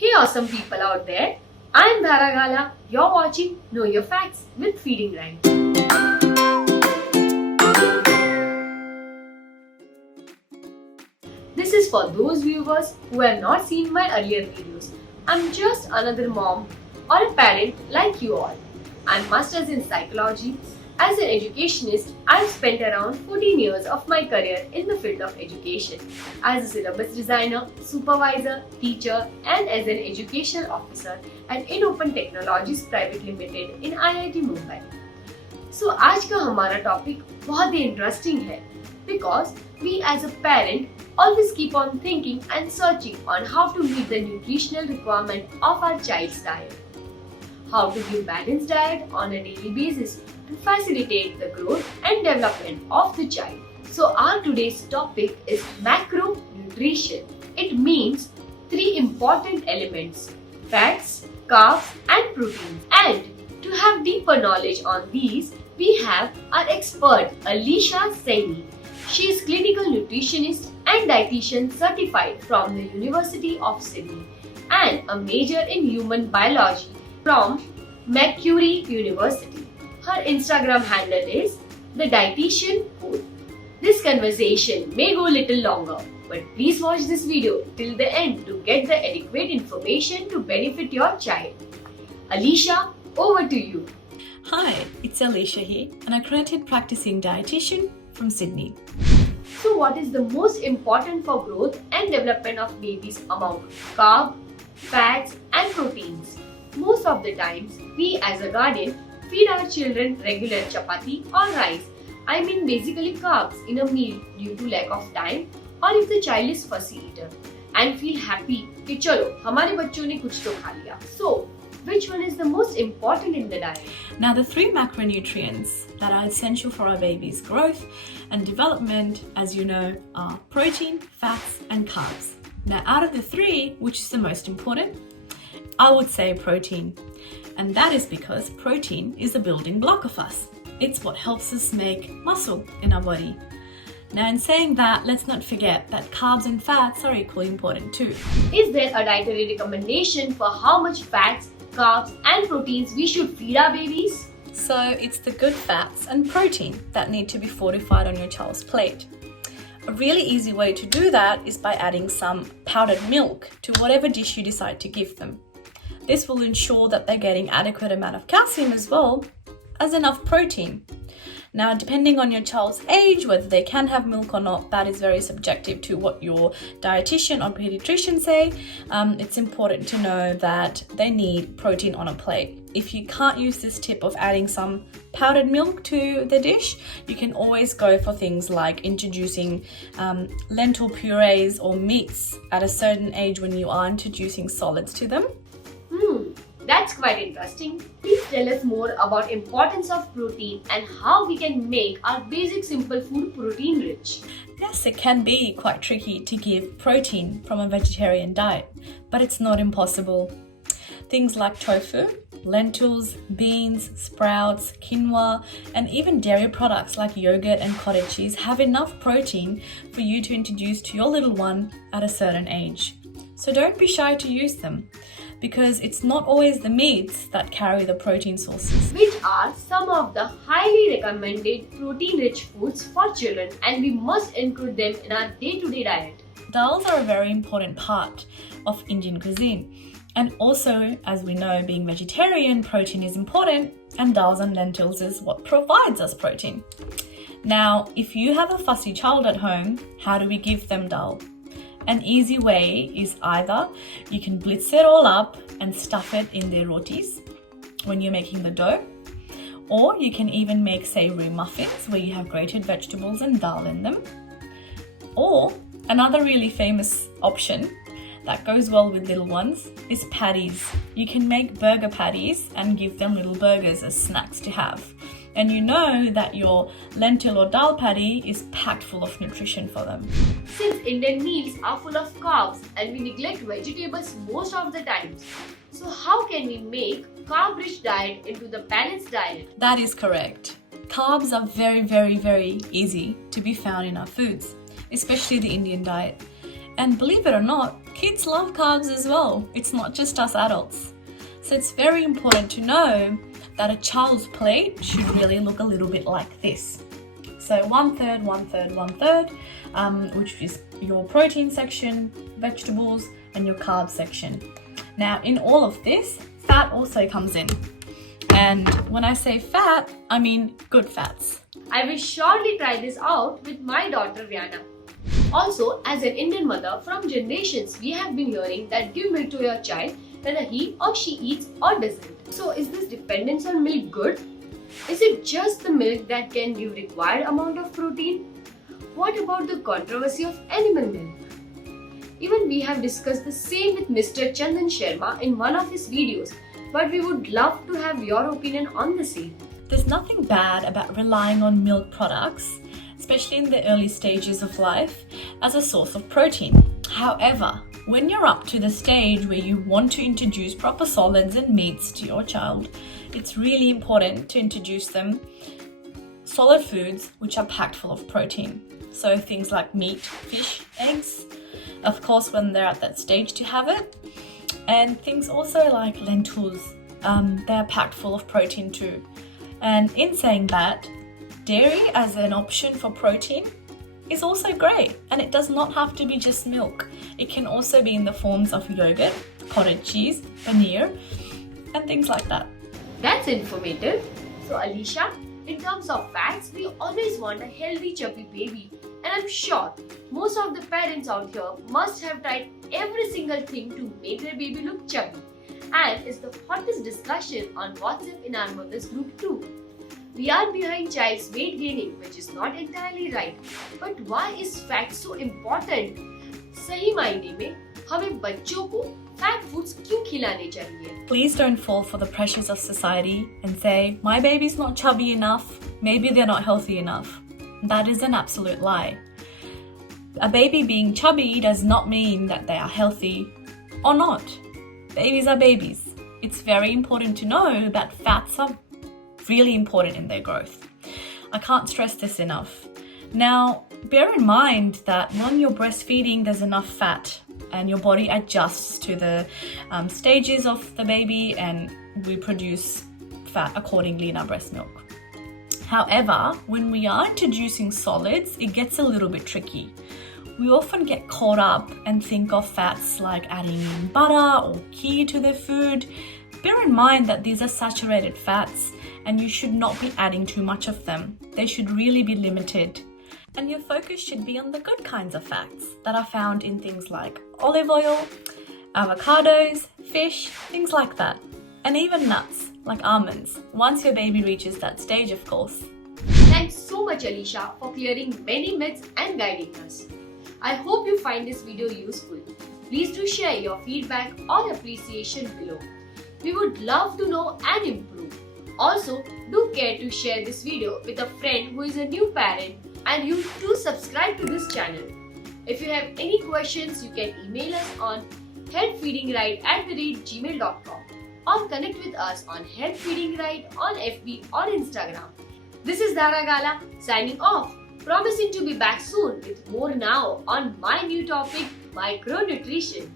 Hey awesome people out there, I'm Dhara. You're watching Know Your Facts with Feeding Right. This is for those viewers who have not seen my earlier videos. I'm just another mom or a parent like you all. I'm Masters in Psychology. As an educationist, I've spent around 14 years of my career in the field of education as a syllabus designer, supervisor, teacher and as an educational officer at InOpen Technologies Private Limited in IIT Mumbai. So आज का हमारा topic बहुत ही interesting है because we as a parent always keep on thinking and searching on how to meet the nutritional requirement of our child's diet. How to give balanced diet on a daily basis to facilitate the growth and development of the child. So our today's topic is macronutrition. It means three important elements: fats, carbs and protein. And to have deeper knowledge on these, we have our expert Alisha. She is clinical nutritionist and dietitian certified from the University of Sydney and a major in human biology from Macquarie University. Her Instagram handle is the dietitian code. This conversation may go a little longer, but please watch this video till the end to get the adequate information to benefit your child. Alisha, over to you. Hi, it's Alisha here, an accredited practicing dietitian from Sydney. So what is the most important for growth and development of babies among carb, fats and proteins? Most of the times, we as a guardian feed our children regular chapati or rice. I mean basically carbs in a meal due to lack of time or if the child is fussy eater and feel happy कि चलो हमारे बच्चों ने कुछ तो खा लिया. So, which one is the most important in the diet? Now, the three macronutrients that are essential for our baby's growth and development, as you know, are protein, fats and carbs. Now, out of the three, which is the most important? I would say protein. And that is because protein is a building block of us. It's what helps us make muscle in our body. Now, in saying that, let's not forget that carbs and fats are equally important too. Is there a dietary recommendation for how much fats, carbs and proteins we should feed our babies? So it's the good fats and protein that need to be fortified on your child's plate. A really easy way to do that is by adding some powdered milk to whatever dish you decide to give them. This will ensure that they're getting adequate amount of calcium as well as enough protein. Now, depending on your child's age, whether they can have milk or not, that is very subjective to what your dietitian or pediatrician say. It's important to know that they need protein on a plate. If you can't use this tip of adding some powdered milk to the dish, you can always go for things like introducing lentil purees or meats at a certain age when you are introducing solids to them. That's quite interesting. Please tell us more about importance of protein and how we can make our basic simple food protein rich. Yes, it can be quite tricky to give protein from a vegetarian diet, but it's not impossible. Things like tofu, lentils, beans, sprouts, quinoa, and even dairy products like yogurt and cottage cheese have enough protein for you to introduce to your little one at a certain age. So don't be shy to use them, because it's not always the meats that carry the protein sources. Which are some of the highly recommended protein-rich foods for children, and we must include them in our day-to-day diet. Dals are a very important part of Indian cuisine. And also, as we know, being vegetarian, protein is important, and dals and lentils is what provides us protein. Now, if you have a fussy child at home, how do we give them dal? An easy way is either you can blitz it all up and stuff it in their rotis when you're making the dough, or you can even make savory muffins where you have grated vegetables and dal in them. Or another really famous option that goes well with little ones is patties. You can make burger patties and give them little burgers as snacks to have. And you know that your lentil or dal patty is packed full of nutrition for them. Since Indian meals are full of carbs and we neglect vegetables most of the times, so how can we make carb-rich diet into the balanced diet? That is correct. Carbs are very easy to be found in our foods, especially the Indian diet. And believe it or not, Kids love carbs as well. It's not just us adults. So it's very important to know that a child's plate should really look a little bit like this. So 1/3, 1/3, 1/3, which is your protein section, vegetables, and your carb section. Now, in all of this, fat also comes in. And when I say fat, I mean good fats. I will surely try this out with my daughter Rihanna. Also, as an Indian mother, from generations we have been hearing that give milk to your child whether he or she eats or doesn't. So is this dependence on milk good? Is it just the milk that can give required amount of protein? What about the controversy of animal milk? Even we have discussed the same with Mr. Chandan Sharma in one of his videos, but we would love to have your opinion on the same. There's nothing bad about relying on milk products, especially in the early stages of life, as a source of protein. However, when you're up to the stage where you want to introduce proper solids and meats to your child, it's really important to introduce them solid foods which are packed full of protein. So things like meat, fish, eggs, of course when they're at that stage to have it, and things also like lentils, they're packed full of protein too. And in saying that, dairy as an option for protein is also great, and it does not have to be just milk. It can also be in the forms of yogurt, cottage cheese, paneer, and things like that. That's informative. So Alisha, in terms of fats, we always want a healthy chubby baby, and I'm sure most of the parents out here must have tried every single thing to make their baby look chubby, and it's the hottest discussion on WhatsApp in our mothers group too. We are behind child's weight gaining, which is not entirely right. But why is fat so important? सही मायने में हमें बच्चों को fat foods क्यों खिलाने चाहिए? Please don't fall for the pressures of society and say, my baby's not chubby enough, maybe they're not healthy enough. That is an absolute lie. A baby being chubby does not mean that they are healthy or not. Babies are babies. It's very important to know that fats are really important in their growth. I can't stress this enough. Now, bear in mind that when you're breastfeeding, there's enough fat and your body adjusts to the stages of the baby, and we produce fat accordingly in our breast milk. However, when we are introducing solids, it gets a little bit tricky. We often get caught up and think of fats like adding butter or ghee to their food. Bear in mind that these are saturated fats and you should not be adding too much of them. They should really be limited. And your focus should be on the good kinds of fats that are found in things like olive oil, avocados, fish, things like that. And even nuts like almonds, once your baby reaches that stage, of course. Thanks so much, Alisha, for clearing many myths and guiding us. I hope you find this video useful. Please do share your feedback or appreciation below. We would love to know and improve. Also, do care to share this video with a friend who is a new parent, and you too subscribe to this channel. If you have any questions, you can email us on healthfeedinggright@gmail.com or connect with us on healthfeedinggright on FB or Instagram. This is Dhara signing off, promising to be back soon with more now on my new topic, micronutrition.